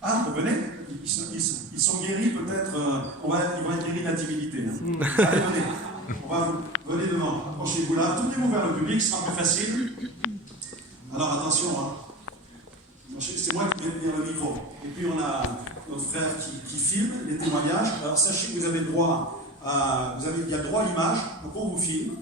Ah, vous venez? Ils sont guéris peut-être, ils vont être guéris de la timidité. Hein. Allez, venez. Venez devant, approchez-vous là, tournez-vous vers le public, ce sera plus facile. Alors attention, hein. C'est moi qui vais tenir le micro. Et puis on a notre frère qui filme les témoignages. Alors sachez que vous avez le droit il y a le droit à l'image, donc on vous filme.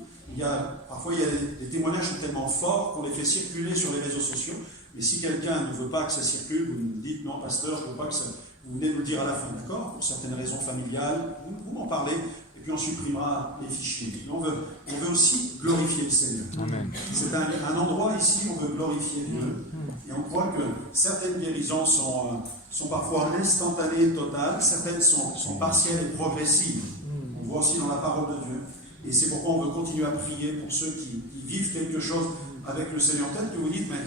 Parfois il y a des témoignages qui sont tellement forts qu'on les fait circuler sur les réseaux sociaux. Et si quelqu'un ne veut pas que ça circule, vous me dites non, pasteur, je ne veux pas que ça. Vous venez nous le dire à la fin, d'accord? Pour certaines raisons familiales, vous m'en parlez, et puis on supprimera les fichiers. On veut aussi glorifier le Seigneur. Amen. C'est un endroit ici où on veut glorifier Dieu. Et on croit que certaines guérisons sont parfois instantanées, totales, certaines sont partielles et progressives. On voit aussi dans la parole de Dieu. Et c'est pourquoi on veut continuer à prier pour ceux qui vivent quelque chose avec le Seigneur. Peut-être que vous dites, mais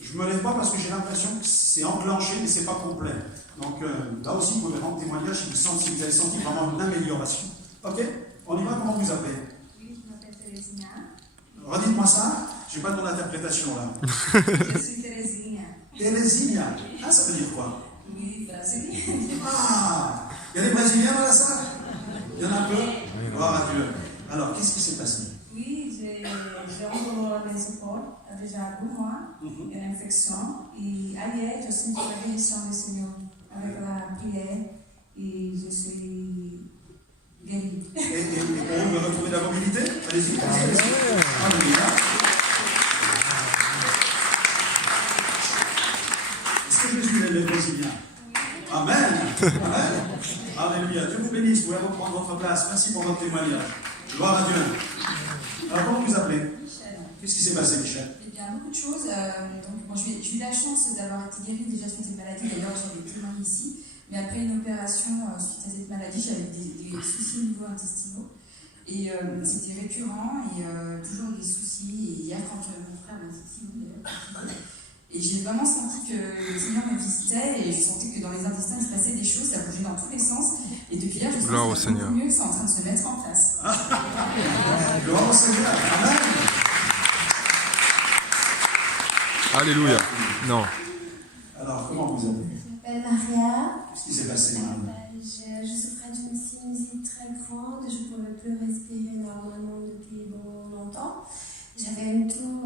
je ne me lève pas parce que j'ai l'impression que c'est enclenché, mais ce n'est pas complet. Donc là aussi, vous pouvez rendre témoignage si vous avez senti vraiment une amélioration. Ok? On y va, comment vous appelez? Oui, je m'appelle Terezinha. Redites-moi ça, je n'ai pas ton interprétation là. Je suis Terezinha. Terezinha. Ah, ça veut dire quoi? Oui, brésilienne. Ah! Il y a des Brésiliens dans la salle? Il y en a un peu? Gloire à Dieu. Alors, qu'est-ce qui s'est passé? Oui, j'ai encore les épaules déjà 2 mois, une infection. Et hier, je sens la guérison du Seigneur avec la prière et je suis guérie. Et on veut retrouver la mobilité? Allez-y. Alléluia. Est-ce que Jésus aime les Brésiliens? Amen. Amen. Alléluia. Dieu vous bénisse. Vous pouvez reprendre votre place. Merci pour votre témoignage. Gloire à Dieu. Alors, comment vous appelez? Michel. Qu'est-ce qui s'est passé, Michel? Eh bien, beaucoup de choses. Donc, bon, j'ai eu la chance d'avoir été guérie déjà suite à cette maladie. D'ailleurs, j'avais témoigné ici. Mais après une opération suite à cette maladie, j'avais des soucis au niveau intestinaux. Et c'était récurrent et toujours des soucis. Et hier, quand mon frère m'a dit et j'ai vraiment senti que le Seigneur me visitait et je sentais que dans les intestins il se passait des choses, ça bougeait dans tous les sens. Et depuis hier, je sens que ça va beaucoup mieux, c'est en train de se mettre en place. Gloire au Seigneur. Amen. Alléluia. Non. Alors, comment vous appelez? Je m'appelle Maria. Qu'est-ce qui s'est passé, Maria? Je souffrais d'une sinusite très grande. Je ne pouvais plus respirer normalement depuis longtemps. J'avais une toux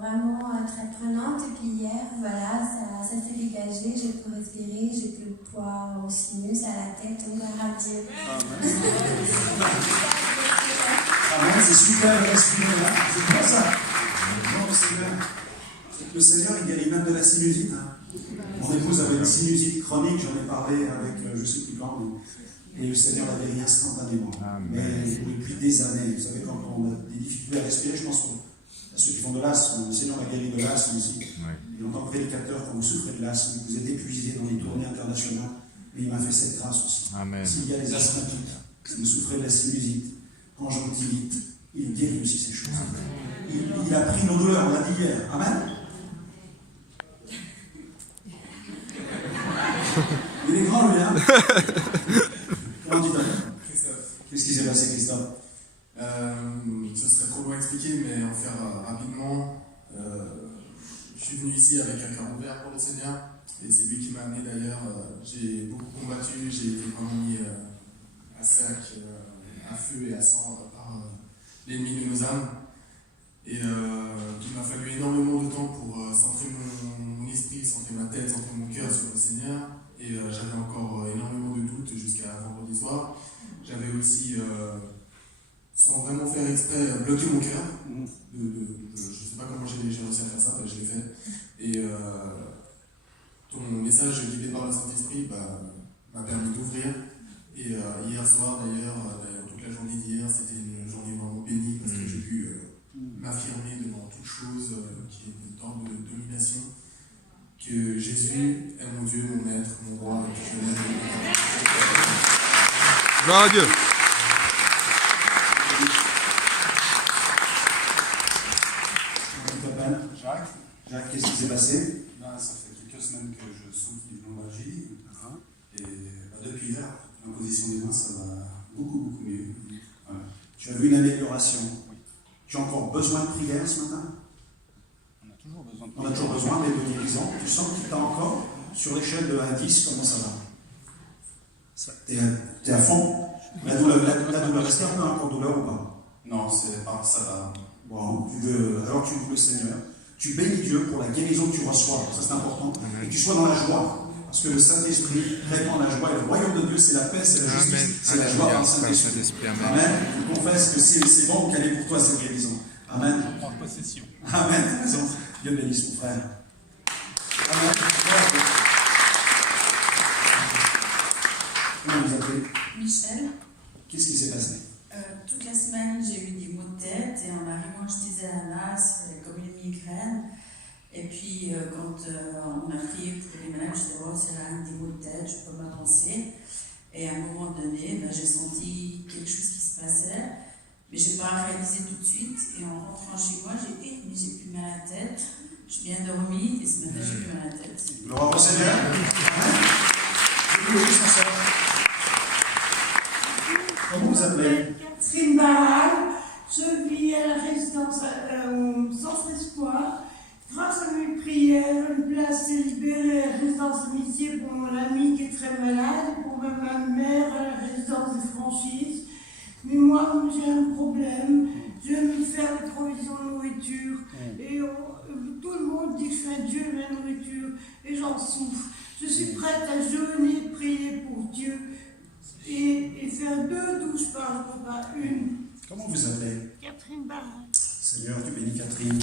vraiment très prenante. Et puis hier, voilà, ça s'est dégagé. J'ai pu respirer. J'ai plus le poids au sinus, à la tête. On verra Dieu. Amen. Amen, c'est super de respirer là. C'est quoi ça? Non, Seigneur. Le Seigneur, il guérit même de la sinusite. Hein. Mon épouse avait une sinusite chronique, j'en ai parlé avec je ne sais plus quand, et le Seigneur l'a guéri instantanément. Mais depuis des années, vous savez, quand on a des difficultés à respirer, je pense à ceux qui font de l'asthme, le Seigneur l'a guéri de l'asthme aussi. Et en tant que prédicateur, quand vous souffrez de l'asthme, vous êtes épuisé dans les tournées internationales, et il m'a fait cette grâce aussi. S'il y a les asthmatiques, si vous souffrez de la sinusite, conjonctivite, il guérit aussi ces choses. Il a pris nos douleurs, on l'a dit hier. Amen. Il est grand, lui, hein? Comment dis-tu? Christophe. Qu'est-ce qui s'est passé, Christophe? Ce serait trop loin à expliquer, mais en faire rapidement. Je suis venu ici avec un cœur ouvert pour le Seigneur, et c'est lui qui m'a amené d'ailleurs. J'ai beaucoup combattu, j'ai été vraiment mis à sac, à feu et à sang par l'ennemi de nos âmes. Et il m'a fallu énormément de temps pour centrer mon esprit, centrer ma tête, centrer mon cœur sur le Seigneur. Et j'avais encore énormément de doutes jusqu'à vendredi soir. J'avais aussi, sans vraiment faire exprès, bloqué mon cœur. Je ne sais pas comment j'ai réussi à faire ça, je l'ai fait. Et ton message guidé par le Saint-Esprit m'a permis d'ouvrir. Et hier soir, d'ailleurs, toute la journée d'hier, c'était une journée vraiment bénie parce que j'ai pu m'affirmer devant toute chose qui est une forme de domination. Que Jésus est mon Dieu, mon maître, mon roi, et que je l'aime. Gloire à Dieu. Comment tu t'appelles? Jacques. Jacques, qu'est-ce qui s'est passé? Ça fait quelques semaines que je souffre d'une lombalgie. Et depuis hier, l'imposition des mains, ça va beaucoup mieux. Voilà. Tu as vu une amélioration? Oui. Tu as encore besoin de prière ce matin? On a toujours besoin de On a toujours besoin d'être guérison. Tu sens que tu es encore sur l'échelle de 1 à 10, comment ça va? T'es à fond? La douleur, est-ce qu'il y a un peu encore douleur ou pas? Non, c'est pas ça va. Bon, alors tu loues le Seigneur. Tu bénis Dieu pour la guérison que tu reçois. Ça, c'est important. Et que tu sois dans la joie. Parce que le Saint-Esprit répand la joie. Et le royaume de Dieu, c'est la paix, c'est la justice, c'est la joie dans le Saint-Esprit. Amen. Tu confesses que c'est bon qu'elle est pour toi cette guérison. Amen. Prendre possession. Amen. T'as raison. Dieu bénisse mon frère. Amen. Comment vous appelez? Michel, Qu'est-ce qui s'est passé? toute la semaine j'ai eu des maux de tête et en arrivant je disais à Anna, c'est comme une migraine. Et puis quand on a prié pour les malades, je disais oh c'est rien, des maux de tête, je peux m'avancer. Et à un moment donné, j'ai senti quelque chose qui se passait, mais je n'ai pas réalisé tout de suite. Et en rentrant chez moi, j'ai dit mais j'ai plus mal à la tête. Je bien dormi et ce matin j'ai plus mal à la tête. Gloire au Seigneur. Comment vous appelez? Catherine Barral, je vis à la résidence Centre Espoir. Grâce à mes prières, une place est libérée à la résidence Amitié pour mon ami qui est très malade, et pour ma mère à la résidence des franchises. Mais moi, j'ai un problème. Je vais me faire des provisions de nourriture. Et tout le monde dit que je suis un Dieu de la nourriture. Et j'en souffre. Je suis prête à jeûner, prier pour Dieu. Et faire 2 douches par jour, pas une. Comment vous appelez? Catherine Barral. Seigneur, tu bénis Catherine.